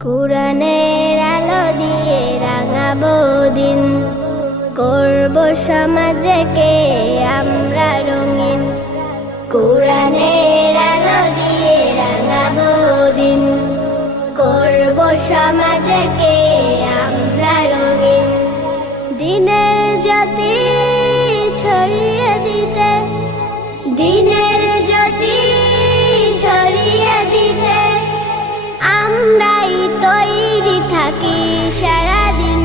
কুরআনের আলো দিয়ে রাঙাবো দিন, করব সমাজকে আমরা রঙিন। কুরআনের আলো দিয়ে রাঙাবো দিন, করব সমাজকে আমরা রঙিন। দিনের জ্যোতি ছড়িয়ে দিতে, দিনের জ্যোতি ছড়িয়ে দিতে আমরাই তৈরি থাকি সারাদিন।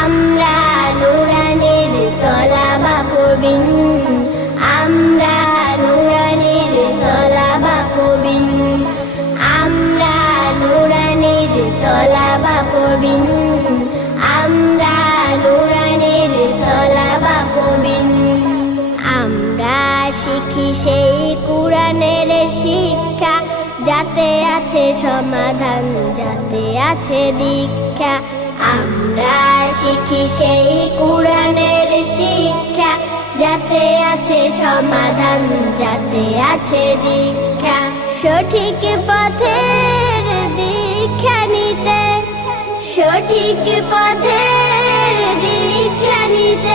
আমরা নুরানির তলাবা পড়বিন, আমরা নুরানির তলাবা পড়বিন, আমরা নুরানির তলাবা পড়বিন, আমরা নুরানির তলাবা পড়বিন। আমরা শিখি সেই কুরআনের শিক্ষা, যাতে আছে সমাধান, যাতে আছে দীক্ষা। আমরা শিখি সেই কুরআনের শিক্ষা, যাতে আছে সমাধান, যাতে আছে দীক্ষা। সঠিক পথের দীক্ষা নিতে, সঠিক পথের দীক্ষা নিতে